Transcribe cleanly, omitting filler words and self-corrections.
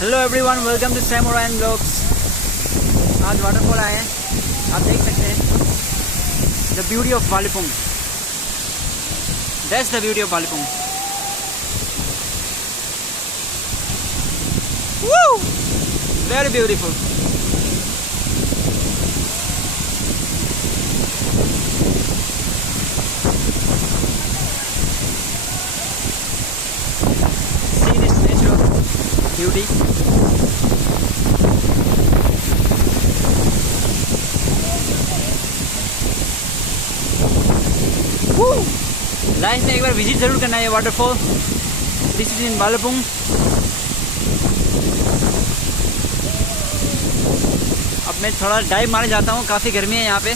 Hello everyone, welcome to samurai vlogs. आज waterfall आए हैं, आप देख सकते हैं the beauty of Walipung. That's the beauty of Walipung. Very beautiful. See this natural beauty. Life में एक बार विजिट जरूर करना है waterfall. This is in Walipung. अब मैं थोड़ा डाइव मारने जाता हूँ, काफ़ी गर्मी है यहाँ पे।